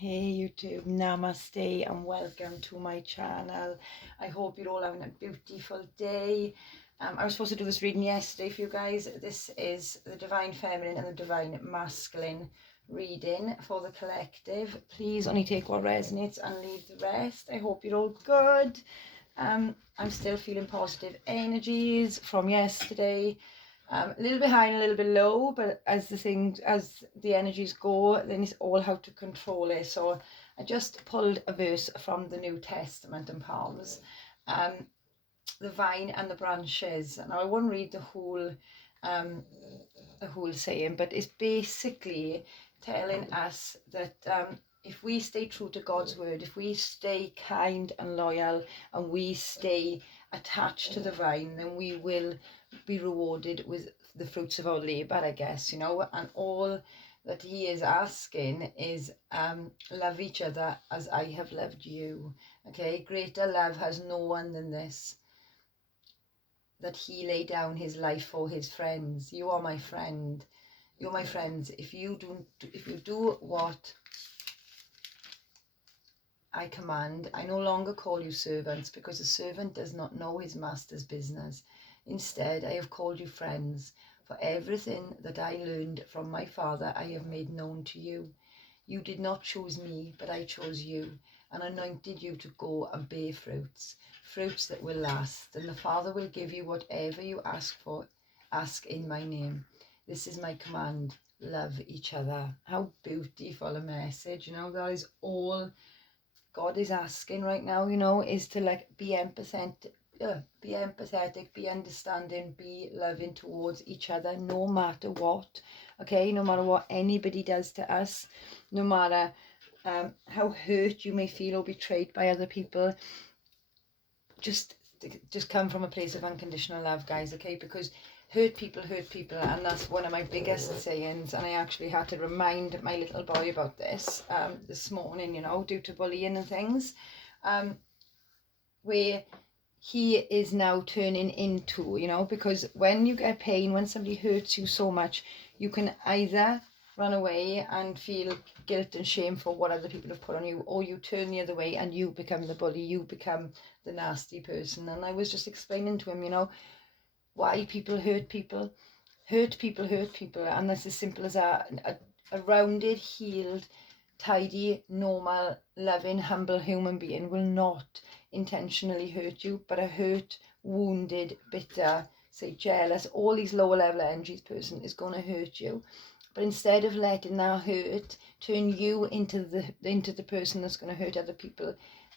Hey YouTube, namaste and welcome to my channel. I hope you're all having a beautiful day. I was supposed to do this reading yesterday for you guys. This is the Divine Feminine and the Divine Masculine reading for the collective. Please only take what resonates and leave the rest. I hope you're all good. I'm still feeling positive energies from yesterday. A little bit high and a little bit low, but as the energies go, then it's all how to control it. So I just pulled a verse from the New Testament in Palms, the vine and the branches. Now I won't read the whole saying, but it's basically telling us that if we stay true to God's word, if we stay kind and loyal, and we stay attached to the vine, then we will be rewarded with the fruits of our labor, I guess, and all that he is asking is love each other as I have loved you. Okay, greater love has no one than this, that he laid down his life for his friends. You are my friend. You're my friends. If you do what I command, I no longer call you servants, because a servant does not know his master's business. Instead, I have called you friends, for everything that I learned from my Father I have made known to you. You did not choose me, but I chose you, and anointed you to go and bear fruits that will last. And the Father will give you whatever you ask in my name. This is my command: love each other. How beautiful a message, that is all God is asking right now, is to be empathetic, be understanding, be loving towards each other, no matter what. Okay, no matter what anybody does to us, no matter how hurt you may feel or betrayed by other people, just come from a place of unconditional love, guys. Okay, because hurt people, and that's one of my biggest sayings. And I actually had to remind my little boy about this morning, due to bullying and things, where he is now turning into, because when you get pain, when somebody hurts you so much, you can either run away and feel guilt and shame for what other people have put on you, or you turn the other way and you become the bully, you become the nasty person. And I was just explaining to him, why people hurt people. And that's as simple as a rounded, healed, tidy, normal, loving, humble human being will not intentionally hurt you, but a hurt, wounded, bitter, say jealous, all these lower level energies person is going to hurt you. But instead of letting that hurt turn you into the person that's going to hurt other people,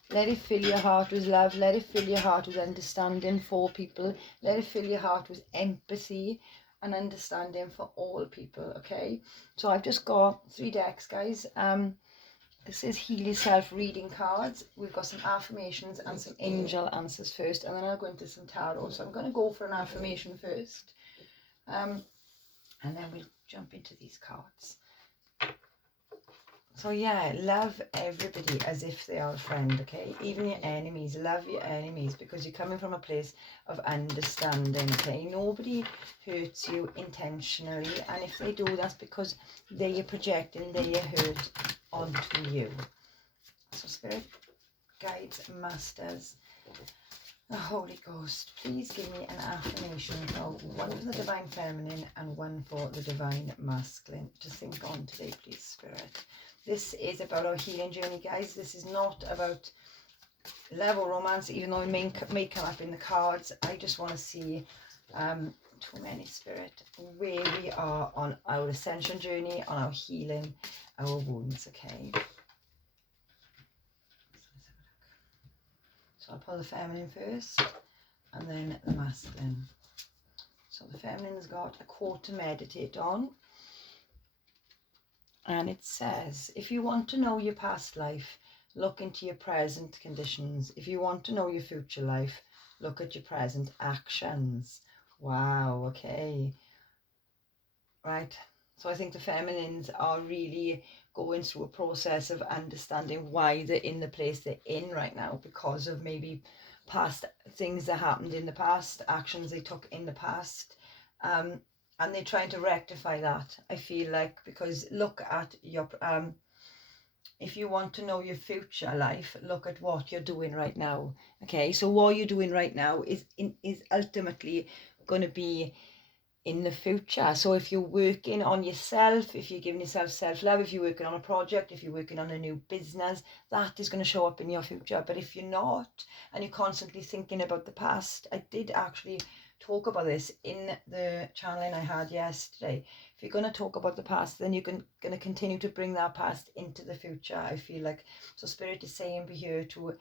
let it fill your heart with love. Let it fill your heart with understanding for people. Let it fill your heart with empathy and understanding for all people. Okay, so I've just got 3 decks, guys. This is Heal Yourself reading cards. We've got some affirmations and some angel answers first, and then I'll go into some tarot. So I'm going to go for an affirmation first, and then we'll jump into these cards. So yeah, love everybody as if they are a friend, okay? Even your enemies, love your enemies, because you're coming from a place of understanding, okay? Nobody hurts you intentionally, and if they do, that's because they are projecting their hurt onto you. So Spirit, Guides, Masters, the Holy Ghost, please give me an affirmation for one for the Divine Feminine and one for the Divine Masculine to think on today, please, Spirit. This is about our healing journey, guys. This is not about love or romance, even though it may come up in the cards. I just want to see, too many, Spirit, where we are on our ascension journey, on our healing, our wounds, okay? So I'll pull the feminine first, and then the masculine. So the feminine's got a quote to meditate on. And it says, if you want to know your past life, look into your present conditions. If you want to know your future life, look at your present actions. Wow, okay. Right. So I think the feminines are really going through a process of understanding why they're in the place they're in right now, because of maybe past things that happened in the past, actions they took in the past. And they're trying to rectify that, I feel like, because look at your if you want to know your future life, look at what you're doing right now. Okay, so what you're doing right now is ultimately going to be in the future. So if you're working on yourself, if you're giving yourself self-love, if you're working on a project, if you're working on a new business, that is going to show up in your future. But if you're not, and you're constantly thinking about the past, I did actually talk about this in the channeling I had yesterday. If you're going to talk about the past, then you're going to continue to bring that past into the future, I feel like. So Spirit is saying be here to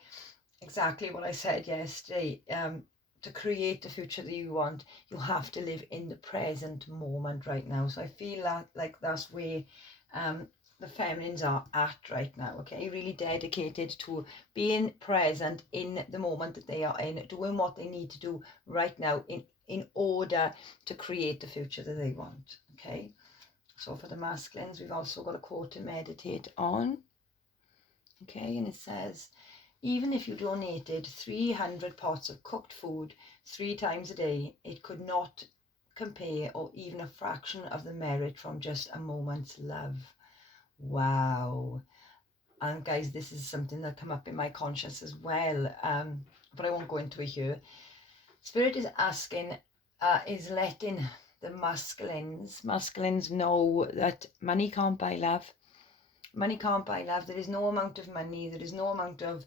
exactly what I said yesterday. To create the future that you want, you have to live in the present moment right now. So I feel that like that's where the feminines are at right now. Okay, really dedicated to being present in the moment that they are in, doing what they need to do right now in order to create the future that they want. Okay, so for the masculines, we've also got a quote to meditate on. Okay, and it says, even if you donated 300 pots of cooked food 3 times a day, it could not compare or even a fraction of the merit from just a moment's love. Wow. And guys, this is something that come up in my conscience as well, but I won't go into it here. Spirit is asking, is letting the masculines know that money can't buy love. Money can't buy love. There is no amount of money, there is no amount of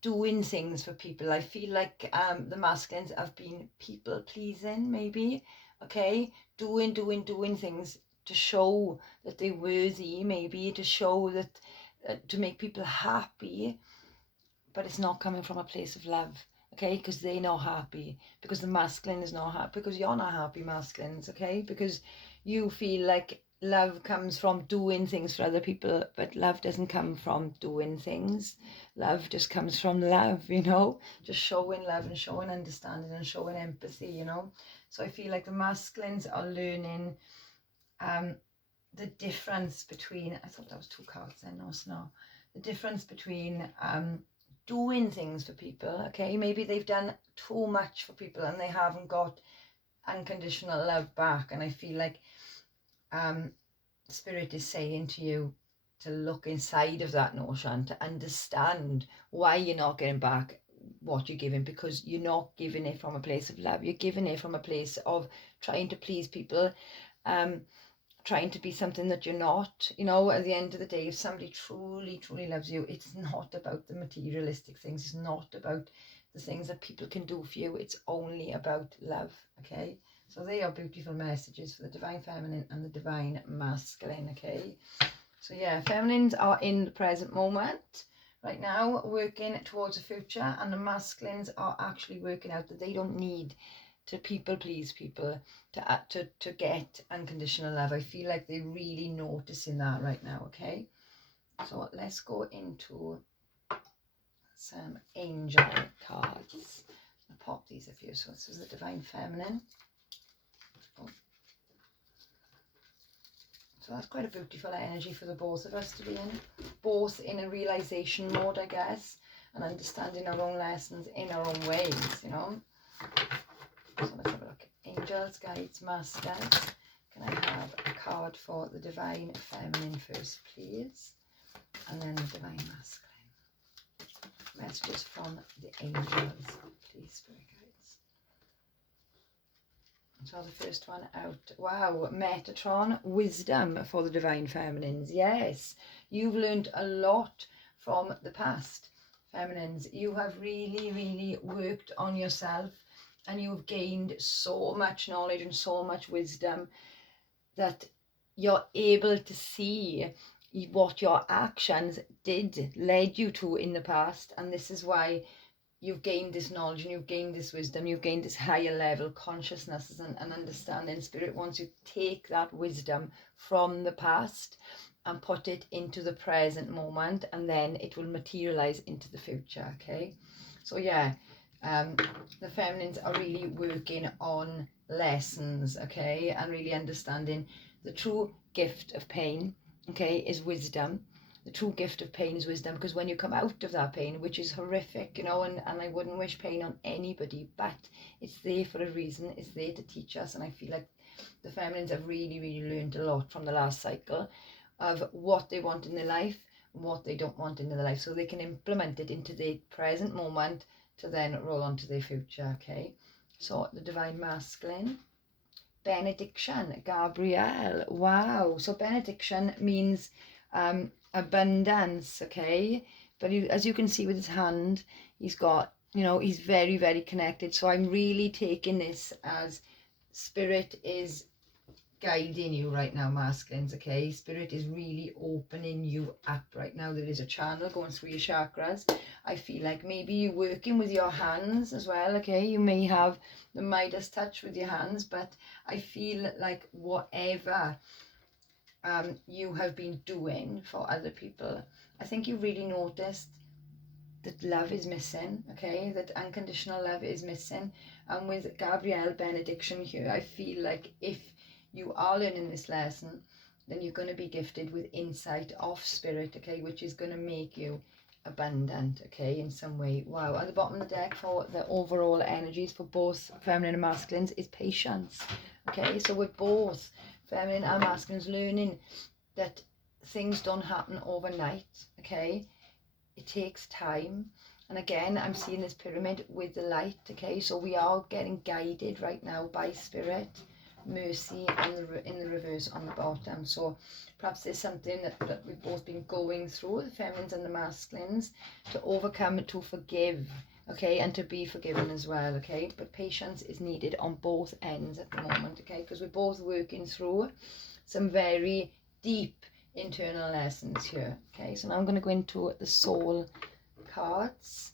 doing things for people. I feel like the masculines have been people pleasing, maybe. Okay, doing things to show that they're worthy, maybe to show that to make people happy, but it's not coming from a place of love. Okay, because they're not happy, because the masculine is not happy, because you're not happy, masculines. Okay, because you feel like love comes from doing things for other people, but love doesn't come from doing things. Love just comes from love, you know, just showing love and showing understanding and showing empathy, you know. So I feel like the masculines are learning the difference between, I thought that was 2 cards then, no, it's not. The difference between doing things for people. Okay, maybe they've done too much for people and they haven't got unconditional love back, and I feel like Spirit is saying to you to look inside of that notion, to understand why you're not getting back what you're giving, because you're not giving it from a place of love. You're giving it from a place of trying to please people, trying to be something that you're not. You know, at the end of the day, if somebody truly loves you, it's not about the materialistic things, it's not about the things that people can do for you, it's only about love. Okay, so they are beautiful messages for the divine feminine and the divine masculine. Okay, so yeah, feminines are in the present moment right now, working towards a future, and the masculines are actually working out that they don't need to people please people to get unconditional love. I feel like they're really noticing that right now. Okay, so let's go into some angel cards. I'll pop these a few. So this is the divine feminine. So that's quite a beautiful energy for the both of us to be in, both in a realization mode, I guess, and understanding our own lessons in our own ways, you know. So let's have a look. Angels, guides, masters. Can I have a card for the divine feminine first, please? And then the divine masculine. Messages from the angels, please, spirit guides. So the first one out. Wow, Metatron, wisdom for the divine feminines. Yes, you've learned a lot from the past, feminines. You have really worked on yourself, and you've gained so much knowledge and so much wisdom that you're able to see what your actions led you to in the past. And this is why you've gained this knowledge and you've gained this wisdom, you've gained this higher level consciousness and understanding. Spirit wants you to take that wisdom from the past and put it into the present moment, and then it will materialize into the future. Okay, so yeah, the feminines are really working on lessons, okay, and really understanding the true gift of pain, okay, is wisdom. The true gift of pain is wisdom, because when you come out of that pain, which is horrific, you know, and I wouldn't wish pain on anybody, but it's there for a reason. It's there to teach us, and I feel like the feminines have really learned a lot from the last cycle of what they want in their life and what they don't want in their life, so they can implement it into the present moment to then roll on to their future. Okay, so the Divine Masculine, benediction, Gabriel. Wow, so benediction means abundance. Okay, but as you can see with his hand, he's got, you know, he's very, very connected. So I'm really taking this as spirit is guiding you right now, masculines. Okay, spirit is really opening you up right now. There is a channel going through your chakras. I feel like maybe you're working with your hands as well. Okay, you may have the Midas touch with your hands, but I feel like whatever you have been doing for other people, I think you really noticed that love is missing. Okay, that unconditional love is missing. And with Gabrielle benediction here, I feel like if you are learning this lesson, then you're going to be gifted with insight of spirit, okay, which is going to make you abundant, okay, in some way. Wow, at the bottom of the deck for the overall energies for both feminine and masculines is patience. Okay, so we're both feminine and masculines learning that things don't happen overnight. Okay, it takes time. And again, I'm seeing this pyramid with the light. Okay, so we are getting guided right now by spirit, mercy, and in the reverse on the bottom. So perhaps there's something that we've both been going through, the feminines and the masculines, to overcome, to forgive, okay, and to be forgiven as well. Okay, but patience is needed on both ends at the moment, okay, because we're both working through some very deep internal lessons here. Okay, so now I'm going to go into the soul cards,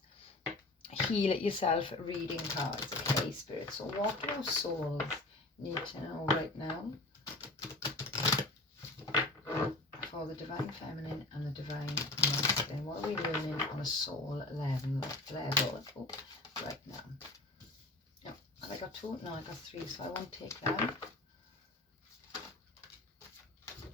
heal it yourself reading cards. Okay, spirit, so what do our souls need to know right now for the divine feminine and the divine masculine? What are we learning on a soul level right now? Oh, have I got two? No, I got three, so I won't take them.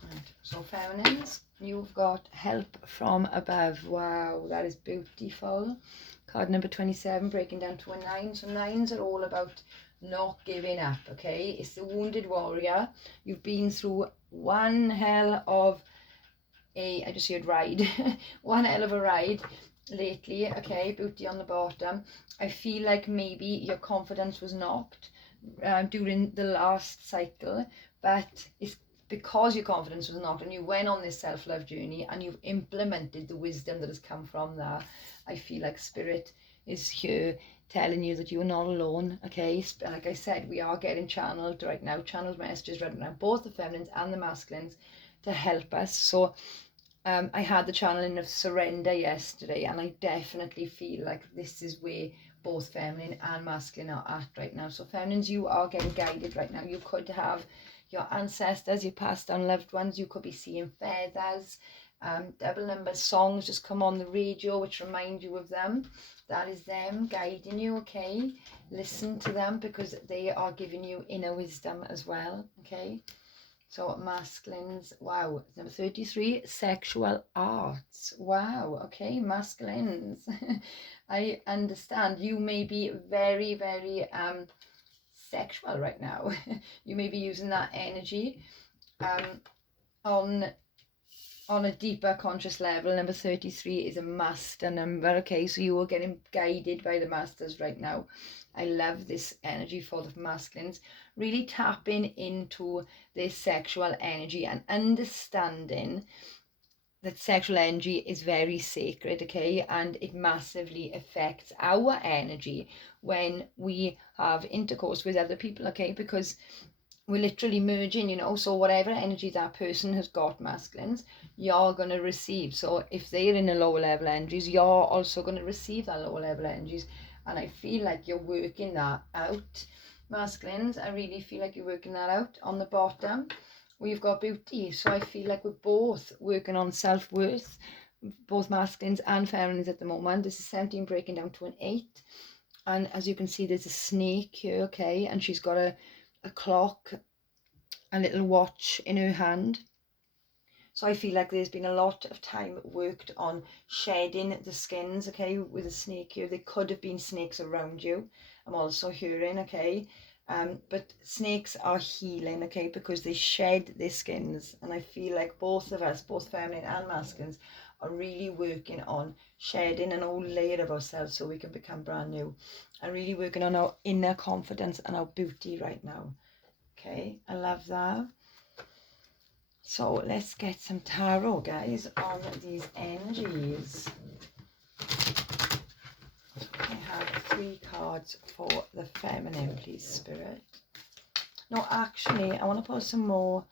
Right. So feminines, you've got help from above. Wow, that is beautiful. Card number 27, breaking down to a 9. So 9s are all about not giving up, okay? It's the wounded warrior. You've been through one hell of I just heard ride, one hell of a ride lately, okay? Booty on the bottom. I feel like maybe your confidence was knocked during the last cycle, but it's because your confidence was knocked and you went on this self-love journey and you've implemented the wisdom that has come from that. I feel like spirit is here telling you that you're not alone, okay? Like I said, we are getting channeled right now, channeled messages right now, both the feminines and the masculines, to help us. So I had the channeling of surrender yesterday, and I definitely feel like this is where both feminine and masculine are at right now. So feminines, you are getting guided right now. You could have your ancestors, your passed down loved ones. You could be seeing feathers, double number songs just come on the radio which remind you of them. That is them guiding you, okay? Listen to them because they are giving you inner wisdom as well, okay? So masculines, wow, number 33, sexual arts. Wow, okay, masculines. I understand you may be very, very sexual right now. You may be using that energy on a deeper conscious level. Number 33 is a master number, okay? So you are getting guided by the masters right now. I love this energy for the masculines. Really tapping into this sexual energy and understanding that sexual energy is very sacred, okay? And it massively affects our energy when we have intercourse with other people, okay? Because we're literally merging, you know, so whatever energy that person has got, masculines, you're going to receive. So if they're in a lower level energies, you're also going to receive that lower level energies. And I feel like you're working that out, masculines. I really feel like you're working that out. On the bottom, we've got beauty. So I feel like we're both working on self-worth, both masculines and feminines at the moment. This is 17 breaking down to an 8. And as you can see, there's a snake here, okay? And she's got a clock, a little watch in her hand. So I feel like there's been a lot of time worked on shedding the skins, okay, with a snake here. There could have been snakes around you. I'm also hearing, okay, But snakes are healing, okay, because they shed their skins. And I feel like both of us, both feminine and masculines, are really working on shedding an old layer of ourselves so we can become brand new, and really working on our inner confidence and our beauty right now. Okay, I love that. So let's get some tarot, guys, on these energies. I have 3 cards for the feminine, please, Spirit. No, actually, I want to put some more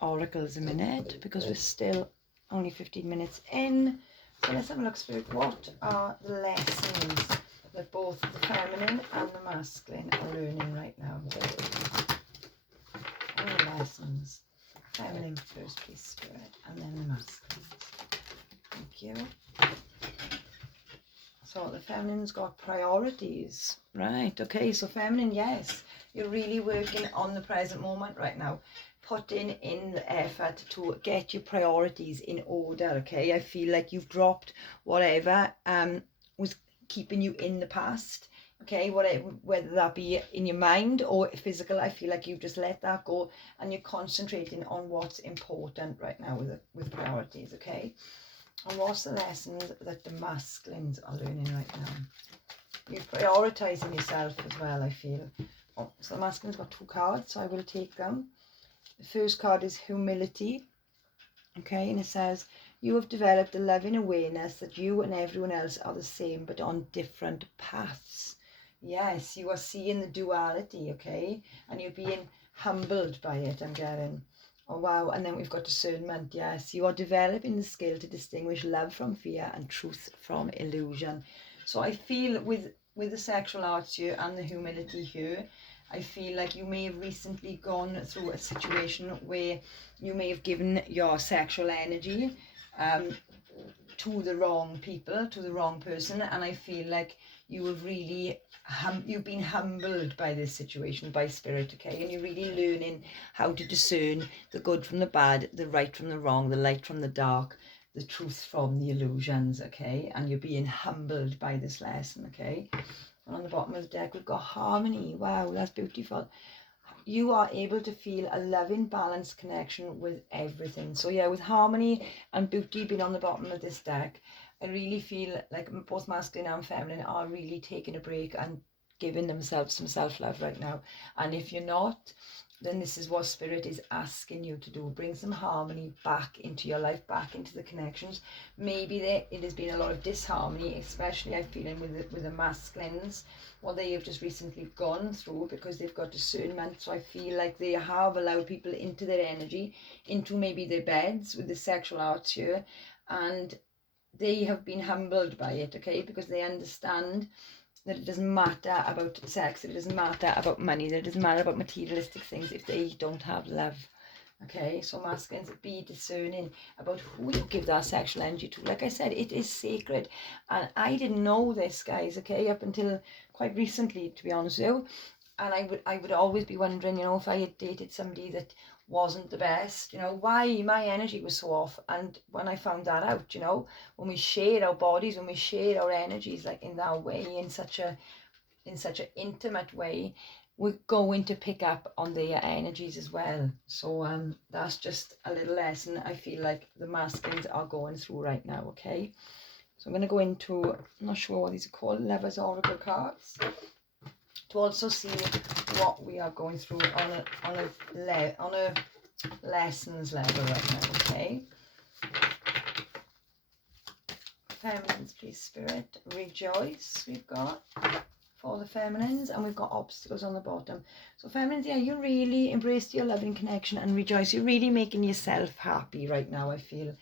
oracles a minute because we're still only 15 minutes in. So let's have a look, Spirit. What are the lessons that both the feminine and the masculine are learning right now? Any lessons? Feminine first, please, Spirit, and then the masculine. Thank you. So the feminine's got priorities. Right, okay, so feminine, yes. You're really working on the present moment right now. Putting in the effort to get your priorities in order, okay? I feel like you've dropped whatever was keeping you in the past, okay? Whether that be in your mind or physical, I feel like you've just let that go and you're concentrating on what's important right now with priorities, okay? And what's the lessons that the masculines are learning right now? You're prioritising yourself as well, I feel. Oh, so the masculine's got 2 cards, so I will take them. The first card is humility. Okay, and it says, you have developed a loving awareness that you and everyone else are the same, but on different paths. Yes, you are seeing the duality, okay? And you're being humbled by it, I'm getting. Oh, wow. And then we've got discernment. Yes, you are developing the skill to distinguish love from fear and truth from illusion. So I feel with the sexual arts here and the humility here, I feel like you may have recently gone through a situation where you may have given your sexual energy to the wrong people, to the wrong person, and I feel like you have really you've been humbled by this situation, by Spirit, okay? And you're really learning how to discern the good from the bad, the right from the wrong, the light from the dark, the truth from the illusions, okay? And you're being humbled by this lesson, okay? And on the bottom of the deck, we've got harmony. Wow, that's beautiful. You are able to feel a loving, balanced connection with everything. So yeah, with harmony and beauty being on the bottom of this deck, I really feel like both masculine and feminine are really taking a break and giving themselves some self-love right now. And if you're not, then this is what Spirit is asking you to do. Bring some harmony back into your life, back into the connections. Maybe it has been a lot of disharmony, especially I feel with the masculines, what they have just recently gone through, because they've got discernment. So I feel like they have allowed people into their energy, into maybe their beds with the sexual arts here, and they have been humbled by it, okay, because they understand that it doesn't matter about sex, that it doesn't matter about money, that it doesn't matter about materialistic things if they don't have love. Okay, so masculines, be discerning about who you give that sexual energy to. Like I said, it is sacred. And I didn't know this, guys, okay, up until quite recently, to be honest with you. And I would always be wondering, you know, if I had dated somebody that wasn't the best, you know, why my energy was so off. And when I found that out, you know, when we share our bodies, when we share our energies like in that way, in such an intimate way, we're going to pick up on their energies as well. So that's just a little lesson I feel like the masculines are going through right now, okay? So I'm going to go into, I'm not sure what these are called, Lovers Oracle cards, to also see what we are going through on a lessons level right now, okay? Feminines, please, Spirit. Rejoice, we've got for the feminines, and we've got obstacles on the bottom. So feminines, yeah, you really embraced your loving connection and rejoice. You're really making yourself happy right now, I feel.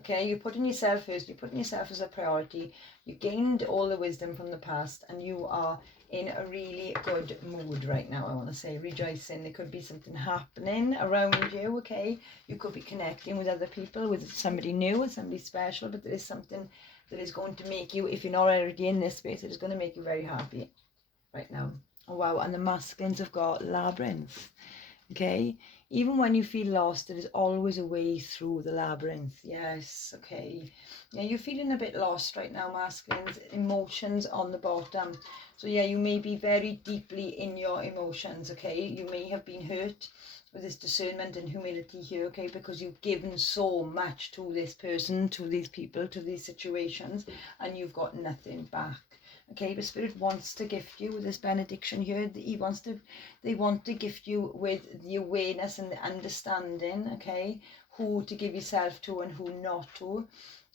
Okay, you're putting yourself first, you're putting yourself as a priority. You gained all the wisdom from the past, and you are in a really good mood right now, I want to say. Rejoicing. There could be something happening around you, okay? You could be connecting with other people, with somebody new, with somebody special, but there is something that is going to make you, if you're not already in this space, it is going to make you very happy right now. Oh wow, and the masculines have got labyrinth. Okay, even when you feel lost, there is always a way through the labyrinth. Yes, okay. Yeah, you're feeling a bit lost right now, masculines. Emotions on the bottom. So yeah, you may be very deeply in your emotions, okay? You may have been hurt with this discernment and humility here, okay? Because you've given so much to this person, to these people, to these situations, and you've got nothing back. Okay, the Spirit wants to gift you with this benediction here. They want to gift you with the awareness and the understanding, okay, who to give yourself to and who not to.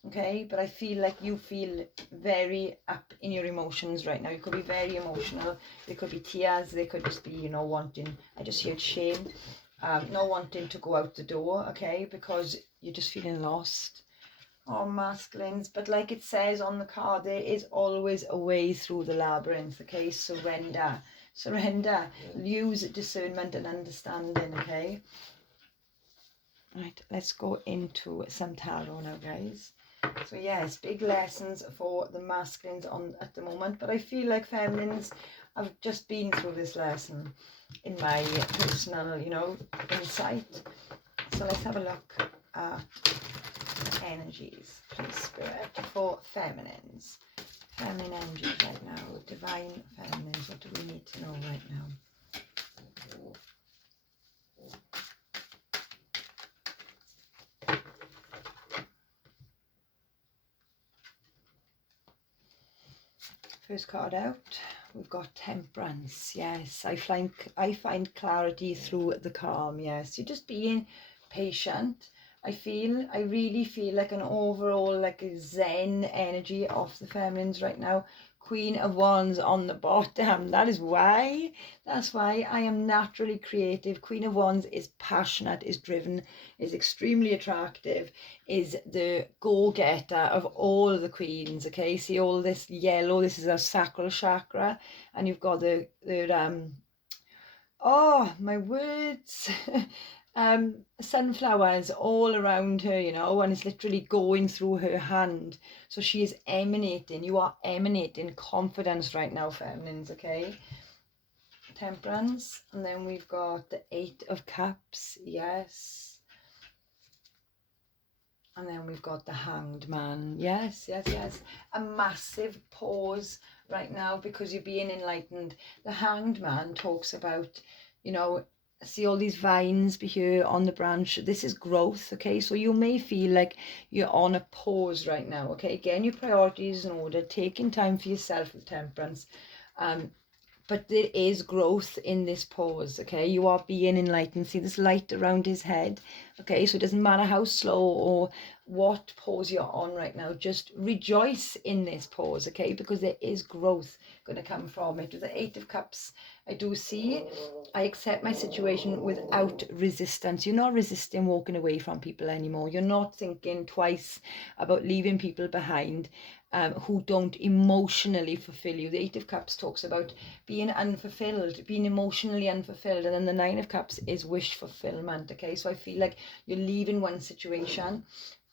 Okay, but I feel like you feel very up in your emotions right now. You could be very emotional. There could be tears. There could just be, you know, wanting. I just heard shame, not wanting to go out the door. Okay, because you're just feeling lost. Oh, masculines, but like it says on the card, there is always a way through the labyrinth. Okay, surrender, use discernment and understanding. Okay, right, let's go into some tarot now, guys. So yes, big lessons for the masculines on at the moment, but I feel like feminines have just been through this lesson in my personal, you know, insight. So let's have a look at energies, please, Spirit, for feminines. Feminine energies right now, divine feminines, what do we need to know right now? First card out, we've got Temperance. Yes, I find clarity through the calm. Yes, you're just being patient. I really feel like an overall, like a zen energy of the feminines right now. Queen of Wands on the bottom. That's why I am naturally creative. Queen of Wands is passionate, is driven, is extremely attractive, is the go-getter of all the queens. Okay, see all this yellow, this is our sacral chakra, and you've got the oh my words, sunflowers all around her, you know, and it's literally going through her hand. So she is emanating, you are emanating confidence right now, feminines. Okay, Temperance, and then we've got the Eight of Cups. Yes. And then we've got the Hanged Man. Yes. A massive pause right now because you're being enlightened. The Hanged Man talks about, you know, see all these vines be here on the branch. This is growth, okay? So you may feel like you're on a pause right now, okay? Getting your priorities in order, taking time for yourself with Temperance. But there is growth in this pause, okay? You are being enlightened. See this light around his head, okay? So it doesn't matter how slow or what pause you're on right now. Just rejoice in this pause, okay? Because there is growth going to come from it. With the Eight of Cups, I do see, I accept my situation without resistance. You're not resisting walking away from people anymore. You're not thinking twice about leaving people behind who don't emotionally fulfill you. The Eight of Cups talks about being unfulfilled, being emotionally unfulfilled, and then the Nine of Cups is wish fulfillment. Okay, so I feel like you're leaving one situation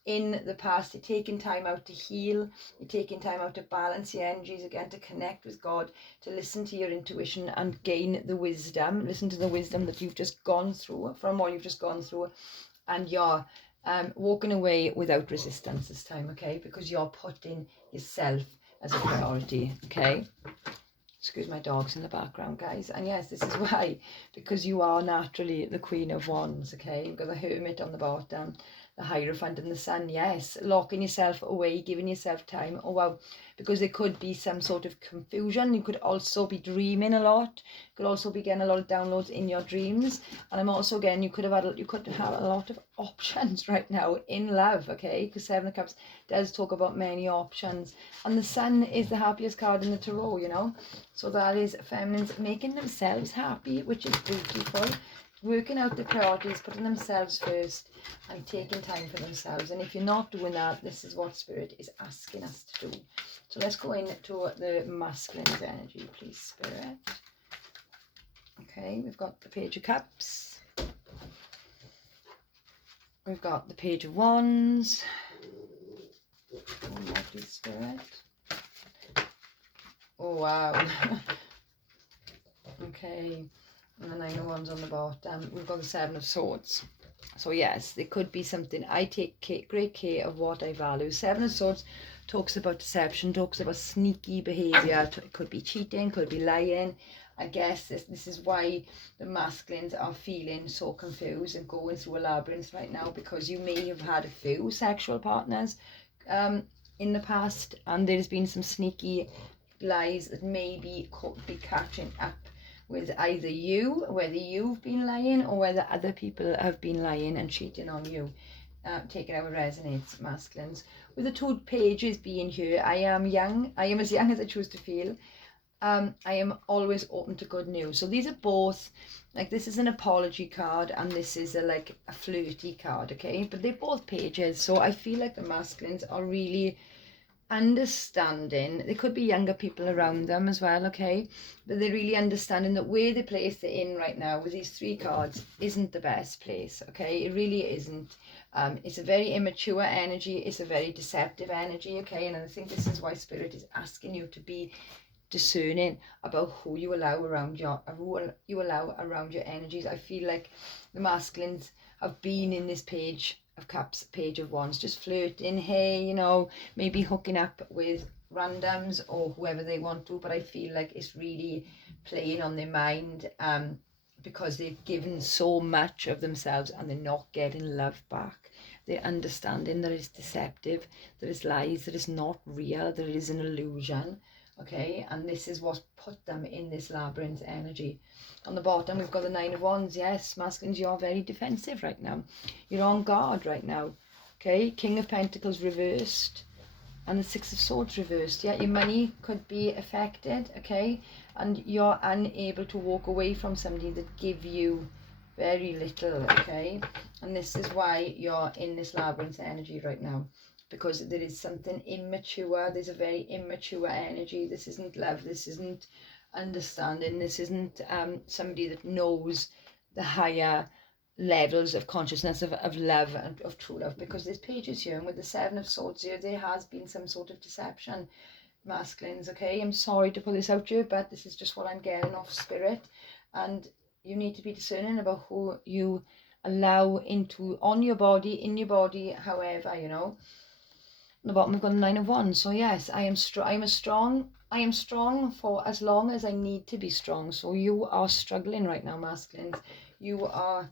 in the past, you're taking time out to heal, you're taking time out to balance your energies again, to connect with God, to listen to your intuition and gain the wisdom. Listen to the wisdom that you've just gone through, from what you've just gone through, and you're walking away without resistance this time, okay? Because you're putting yourself as a priority, okay? Excuse my dogs in the background, guys. And yes, this is why, because you are naturally the Queen of Wands, okay? You've got the Hermit on the bottom, the Hierophant and the Sun. Yes, locking yourself away, giving yourself time. Oh wow, because there could be some sort of confusion. You could also be dreaming a lot. You could also be getting a lot of downloads in your dreams. And I'm also getting you could have a lot of options right now in love, okay? Because Seven of Cups does talk about many options, and the Sun is the happiest card in the tarot, you know. So that is feminines making themselves happy, which is beautiful. Working out the priorities, putting themselves first and taking time for themselves. And if you're not doing that, this is what Spirit is asking us to do. So let's go into the masculine's energy, please, Spirit. Okay, we've got the Page of Cups. We've got the Page of Wands. Oh, please, Spirit. Oh, wow. Okay. and the Nine of Wands on the bottom. We've got the Seven of Swords. So yes, there could be something. I take great care of what I value. Seven of Swords talks about deception, talks about sneaky behaviour. It could be cheating, could be lying. I guess this is why the masculines are feeling so confused and going through a labyrinth right now, because you may have had a few sexual partners in the past, and there's been some sneaky lies that maybe could be catching up with either you, whether you've been lying or whether other people have been lying and cheating on you. Taking out resonates, masculines. With the 2 pages being here, I am as young as I choose to feel. I am always open to good news. So these are both, like, this is an apology card and this is a flirty card, okay? But they're both pages, so I feel like the masculines are really understanding. There could be younger people around them as well, okay? But they're really understanding that where the place they're in right now with these 3 cards isn't the best place, okay? It really isn't. It's a very immature energy. It's a very deceptive energy, okay? And I think this is why Spirit is asking you to be discerning about who you allow around your energies. I feel like the masculines have been in this Page of Cups, Page of Wands, just flirting, hey, you know, maybe hooking up with randoms or whoever they want to, but I feel like it's really playing on their mind because they've given so much of themselves and they're not getting love back. They're understanding that it's deceptive, that it's lies, that it's not real, that it is an illusion, okay? And this is what put them in this labyrinth energy. On the bottom, we've got the Nine of Wands. Yes, masculines, you're very defensive right now. You're on guard right now, okay? King of Pentacles reversed and the Six of Swords reversed. Yeah, your money could be affected, okay? And you're unable to walk away from somebody that give you very little, okay? And this is why you're in this labyrinth energy right now, because there is something immature. There's a very immature energy. This isn't love. This isn't understanding. This isn't somebody that knows the higher levels of consciousness of love and of true love, because there's pages here, and with the Seven of Swords here, there has been some sort of deception, masculines, okay? I'm sorry to put this out here, but this is just what I'm getting off Spirit, and you need to be discerning about who you allow into on your body, in your body, however, you know. On the bottom we've got the Nine of Wands. So yes, I am strong for as long as I need to be strong. So you are struggling right now, masculines. You are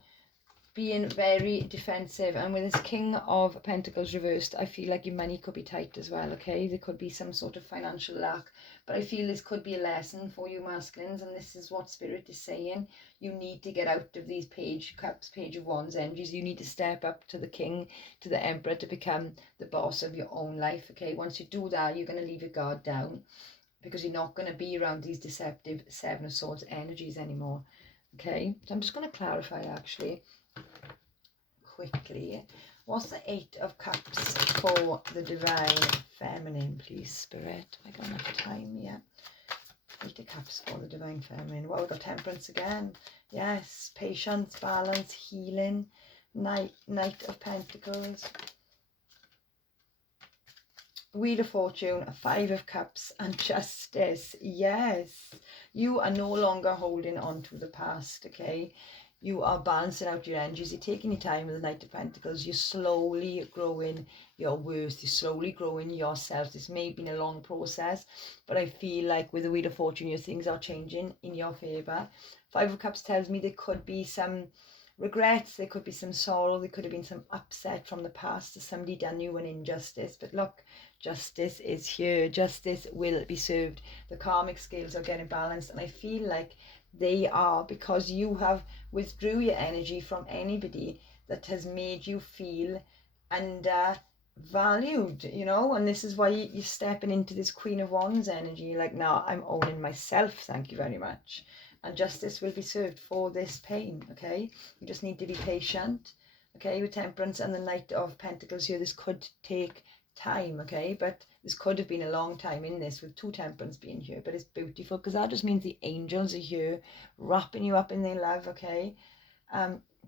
being very defensive, and with this King of Pentacles reversed, I feel like your money could be tight as well, okay? There could be some sort of financial lack, but I feel this could be a lesson for you, masculines, and this is what Spirit is saying. You need to get out of these Page of Cups, Page of Wands energies. You need to step up to the King, to the Emperor, to become the boss of your own life, okay? Once you do that, you're going to leave your guard down, because you're not going to be around these deceptive Seven of Swords energies anymore, okay? So I'm just going to clarify, actually, quickly. What's the Eight of Cups for the Divine Feminine, please, Spirit? I got enough time yet. Eight of Cups for the Divine Feminine. Well, we've got Temperance again. Yes, patience, balance, healing. Knight of Pentacles. Wheel of Fortune, Five of Cups, and Justice. Yes, you are no longer holding on to the past, okay? You are balancing out your energies. You're taking your time with the Knight of Pentacles. You're slowly growing your worth. You're slowly growing yourself. This may have been a long process, but I feel like with the Wheel of Fortune, your things are changing in your favour. Five of Cups tells me there could be some regrets. There could be some sorrow. There could have been some upset from the past. There's somebody done you an injustice. But look, justice is here. Justice will be served. The karmic scales are getting balanced, and I feel like they are, because you have withdrew your energy from anybody that has made you feel undervalued, you know. And this is why you're stepping into this Queen of Wands energy. Like, now I'm owning myself, thank you very much, and justice will be served for this pain, okay? You just need to be patient, okay? With Temperance and the Knight of Pentacles here, this could take time, okay? But this could have been a long time in this, with two Temperance being here, but it's beautiful, because that just means the angels are here wrapping you up in their love, okay?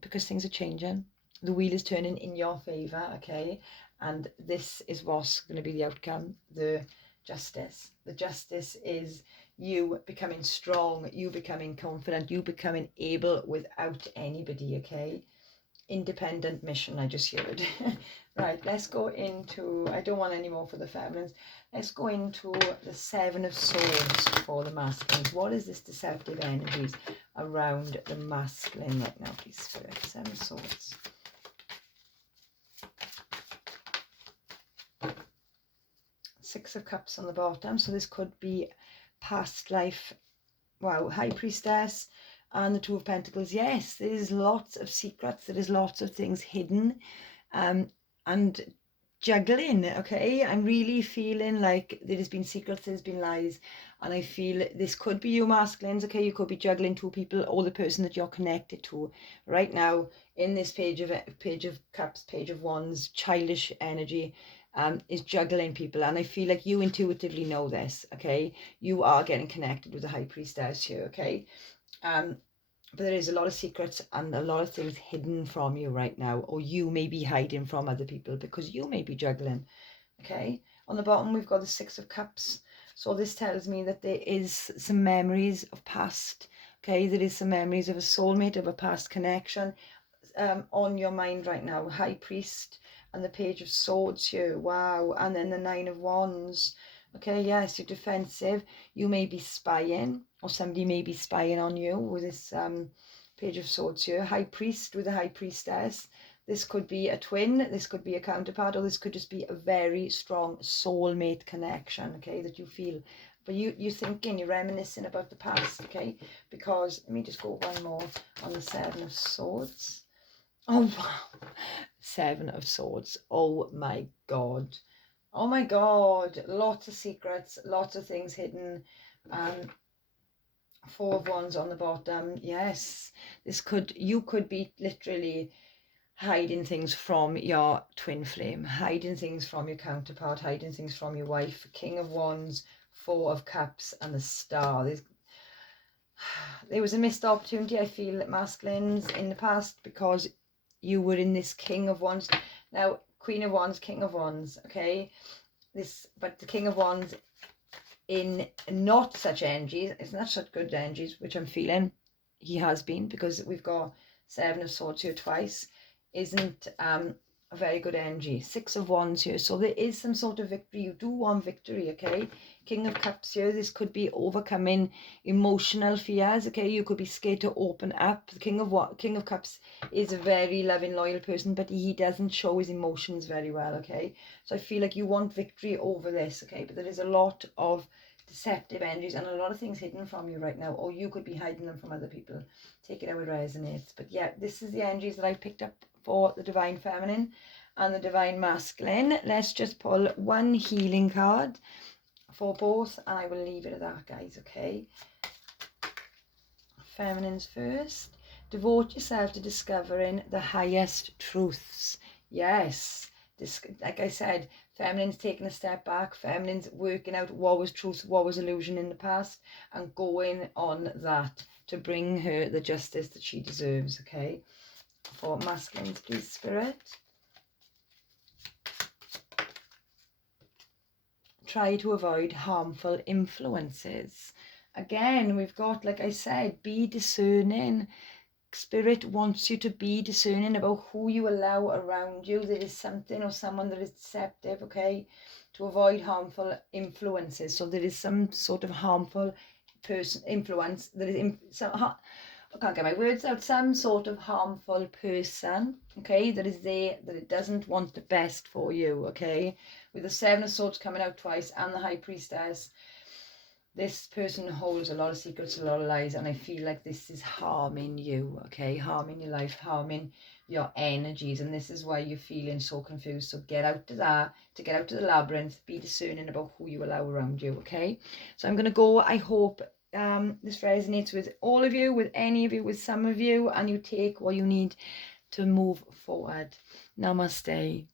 Because things are changing. The wheel is turning in your favor, okay? And this is what's going to be the outcome. The justice. The justice is you becoming strong, you becoming confident, you becoming able without anybody, okay? Independent mission, I just heard. Right, let's go into, I don't want any more for the feminines. Let's go into the Seven of Swords for the masculines. What is this deceptive energies around the masculine right now, please, Spirit? Seven of Swords. Six of Cups on the bottom, so this could be past life. Wow, High Priestess and the Two of Pentacles. Yes, there's lots of secrets, there is lots of things hidden, and juggling, okay? I'm really feeling like there has been secrets, there's been lies, and I feel this could be you masculines, okay? You could be juggling two people or the person that you're connected to right now in this page of cups, page of wands, childish energy, is juggling people, and I feel like you intuitively know this, okay? You are getting connected with the High Priestess here, okay? But there is a lot of secrets and a lot of things hidden from you right now, or you may be hiding from other people because you may be juggling, okay? On the bottom, we've got the Six of Cups. So this tells me that there is some memories of past, okay? There is some memories of a soulmate, of a past connection on your mind right now. High Priest and the Page of Swords here. Wow. And then the Nine of Wands. Okay, yes, you're defensive. You may be spying, or somebody may be spying on you with this Page of Swords here. High Priest with the High Priestess. This could be a twin, this could be a counterpart, or this could just be a very strong soulmate connection, okay, that you feel. But you're thinking, you're reminiscing about the past, okay? Because, let me just go one more on the Seven of Swords. Oh, wow. Seven of Swords. Oh, my God. Oh, my God. Lots of secrets, lots of things hidden. Four of Wands on the bottom. Yes, you could be literally hiding things from your twin flame, hiding things from your counterpart, hiding things from your wife. King of Wands, Four of Cups, and the Star. There was a missed opportunity, I feel, masculines in the past, because you were in this King of Wands. Now, Queen of Wands, King of Wands, okay? But the King of Wands in not such energies, it's not such good energies, which I'm feeling he has been, because we've got Seven of Swords here twice, isn't a very good energy. Six of Wands here, so there is some sort of victory. You do want victory, okay? King of Cups here, this could be overcoming emotional fears, okay? You could be scared to open up. The King of Cups is a very loving, loyal person, but he doesn't show his emotions very well, okay? So I feel like you want victory over this, okay? But there is a lot of deceptive energies and a lot of things hidden from you right now, or you could be hiding them from other people. Take it how it resonates. But yeah, this is the energies that I picked up for the Divine Feminine and the Divine Masculine. Let's just pull one healing card for both, and I will leave it at that, guys, okay? Feminines first. Devote yourself to discovering the highest truths. Yes, like I said, feminines taking a step back, feminines working out what was truth, what was illusion in the past, and going on that to bring her the justice that she deserves, okay? For masculines, please, Spirit. Try to avoid harmful influences. Again, we've got, like I said, be discerning. Spirit wants you to be discerning about who you allow around you. There is something or someone that is deceptive, okay? To avoid harmful influences. So there is some sort of harmful influence. There is I can't get my words out. Some sort of harmful person, okay, that is there, that it doesn't want the best for you, okay? With the Seven of Swords coming out twice and the High Priestess, this person holds a lot of secrets, a lot of lies, and I feel like this is harming you, okay? Harming your life, harming your energies, and this is why you're feeling so confused. So get out to that, to get out to the labyrinth, be discerning about who you allow around you, okay? So I'm going to go. I hope this resonates with all of you, with any of you, with some of you, and you take what you need to move forward. Namaste.